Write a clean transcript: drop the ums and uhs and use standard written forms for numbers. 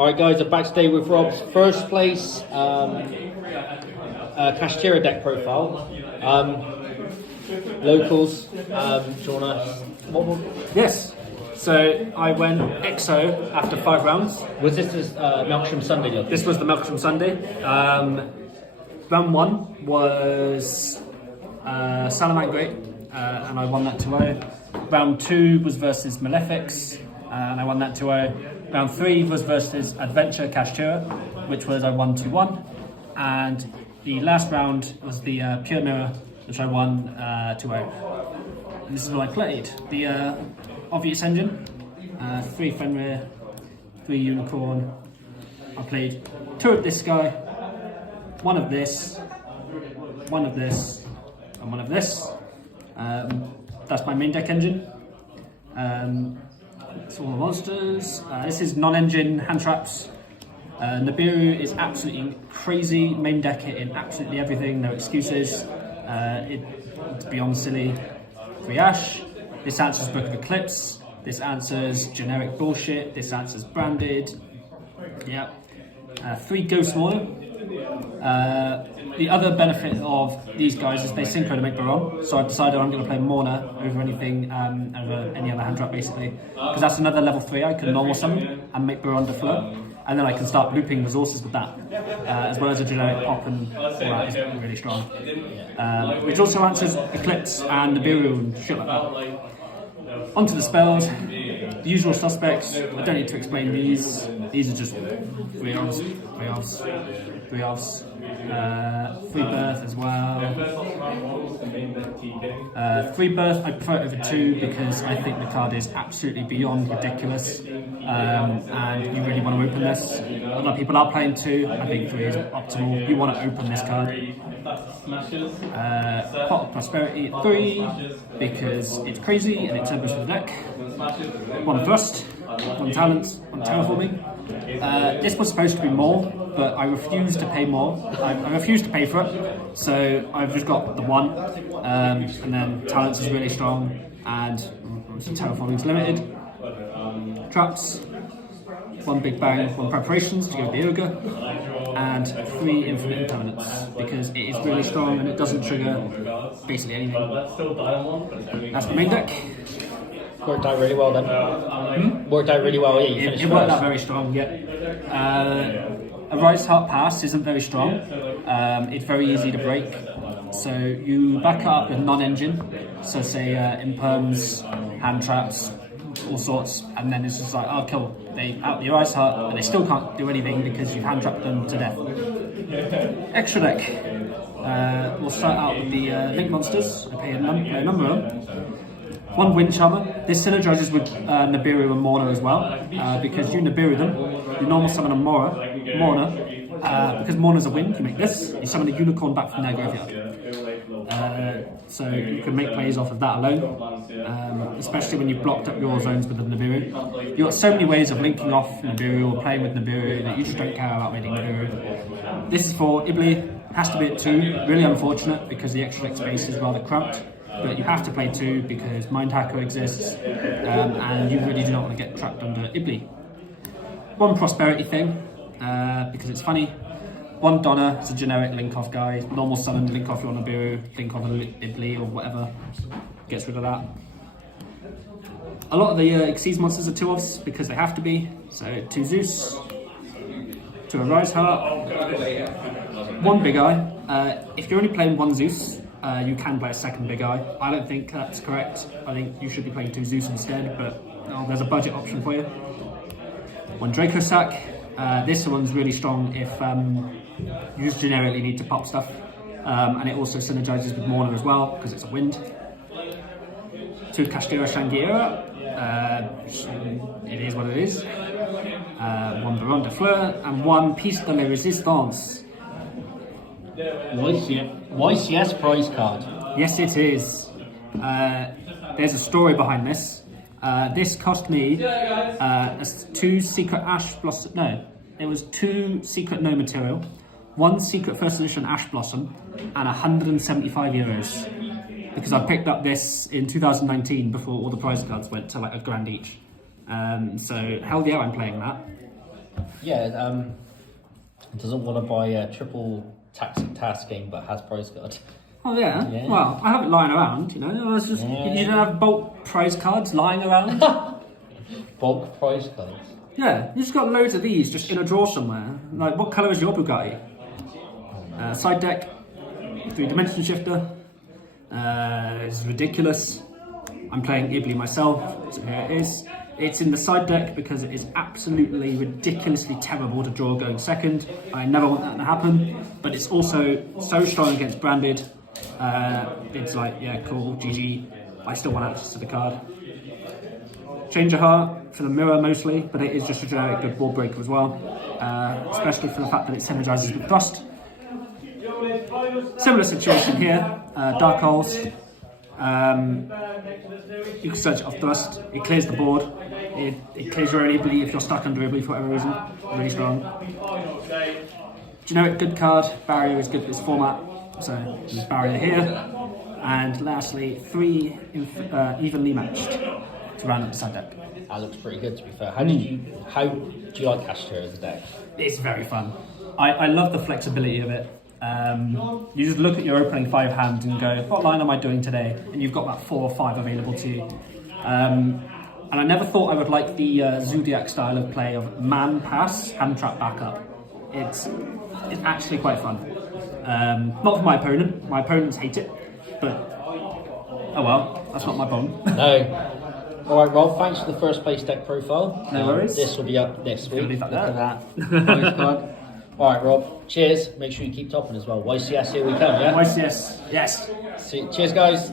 Alright guys, I'm back today with Rob's first place Kashtira deck profile. Locals, do you wanna... Yes. So I went EXO after 5 rounds. Was this Melksham Sunday? Look? This was the Melksham Sunday. Round 1 was Salamangreat, and I won that 2-0. Round 2 was versus Malefics, and I won that 2-0. Round 3 was versus Adventure Kashtira, which was I won 2-1. And the last round was the Pure Mirror, which I won 2-0. And this is what I played. The obvious engine, 3 Fenrir, 3 Unicorn. I played 2 of this guy, 1 of this, 1 of this, and 1 of this. That's my main deck engine. It's all the monsters. This is non-engine hand traps. Nibiru is absolutely crazy, main deck it in absolutely everything, no excuses. It's beyond silly. 3 Ash. This answers Book of Eclipse. This answers generic bullshit. This answers branded. Yeah. 3 Ghost Warrior. The other benefit of these guys is they synchro to make Baron, so I've decided I'm going to play Morna over anything, over any other hand trap basically, because that's another level 3 I can normal summon and make Baron to flow, and then I can start looping resources with that, as well as a generic pop, and all that is really strong. Which also answers Eclipse and Nibiru and shit like that. Onto the spells, the usual suspects. I don't need to explain these. These are just 3 offs, 3 offs, 3 offs. 3 Birth as well. 3 Birth I prefer it over 2 because I think the card is absolutely beyond ridiculous, and you really want to open this. A lot of people are playing 2. I think 3 is optimal. You want to open this card. Pot of Prosperity at 3 because it's crazy and it turbos for the deck. 1 Thrust, 1 Talent, 1 Terraforming. This was supposed to be more, but I refuse to pay more. I refuse to pay for it, so I've just got the 1, and then Talents is really strong, and obviously Terraforming is limited. Traps, 1 Big Bang, 1 Preparations to go with the Yugioh, and 3 Infinite Impermanence because it is really strong and it doesn't trigger basically anything. That's the main deck. Worked out really well then. Worked out really well, yeah, you finished it worked out very strong, yeah. A Rise Heart Pass isn't very strong. It's very easy to break. So you back up with non-engine, so say imperms, hand traps, all sorts, and then it's just like, oh cool, they out your Ice Heart, but they still can't do anything because you've hand trapped them to death. Extra deck. We'll start out with the Link Monsters. I pay a number of them. 1 Wind Charmer. This synergizes with Nibiru and Morna as well, because you Nibiru them, you normal summon a Morna, because Morna's a wind, you make this, you summon a Unicorn back from their graveyard. So you can make plays off of that alone, especially when you've blocked up your zones with the Nibiru. You've got so many ways of linking off Nibiru or playing with Nibiru that you just don't care about making Nibiru. This is for Ibli, has to be at 2, really unfortunate because the extra deck space is rather cramped. But you have to play 2 because Mind Hacker exists, and you really do not want to get trapped under Ibli. 1 Prosperity thing, because it's funny. 1 Donna, it's a generic link off guy. Normal summon, link off your Nibiru, link off Ibli or whatever. Gets rid of that. A lot of the Xyz monsters are 2 offs because they have to be. So 2 Zeus, 2 Arise Heart, 1 Big Eye. If you're only playing 1 Zeus, you can play a 2nd Big Eye. I don't think that's correct. I think you should be playing 2 Zeus instead, but there's a budget option for you. 1 Draco Sack. This one's really strong if you just generically need to pop stuff. And it also synergizes with Morna as well, because it's a wind. 2 Kashtira Shangiera. It is what it is. 1 Baron de Fleur, and 1 Piece de la Resistance. YCS prize card. Yes, it is. There's a story behind this. This cost me 2 Secret Ash Blossom. No, it was 2 Secret No Material, 1 Secret First Edition Ash Blossom, and €175 because I picked up this in 2019 before all the prize cards went to like £1 each. So hell yeah, I'm playing that. Yeah, doesn't want to buy a triple tactic tasking, but has prize card. Oh yeah. Yeah. Well, I have it lying around. You know, I was just you don't have bulk prize cards lying around. Bulk prize cards. Yeah, you just got loads of these just in a drawer somewhere. Like, what colour is your Bugatti? Side deck, 3-dimension shifter. It's ridiculous. I'm playing Ibli myself, so here it is. It's in the side deck because it is absolutely ridiculously terrible to draw going second. I never want that to happen, but it's also so strong against branded. It's like, yeah, cool, GG. I still want access to the card. Change of heart for the mirror mostly, but it is just a generic good board breaker as well, especially for the fact that it synergizes with thrust. Similar situation here, dark holes. You can search it off thrust, it clears the board, it clears your own Ibli if you're stuck under Ibli for whatever reason, really strong. Generic good card, barrier is good for this format, so there's barrier here. And lastly, 3 evenly matched to round up the side deck. That looks pretty good, to be fair. How do you like Kashtira as a deck? It's very fun. I love the flexibility of it. You just look at your opening 5 hand and go, what line am I doing today? And you've got about 4 or 5 available to you. And I never thought I would like the Zodiac style of play of man pass, hand trap backup. It's actually quite fun. Not for my opponent. My opponents hate it, but oh well, that's not my problem. No. All right, Rob, thanks for the first place deck profile. No worries. This will be up next week. Leave that Look there. at that. Prize card. All right, Rob. Cheers. Make sure you keep topping as well. YCS, here we come, yeah? YCS, yes. Cheers, guys.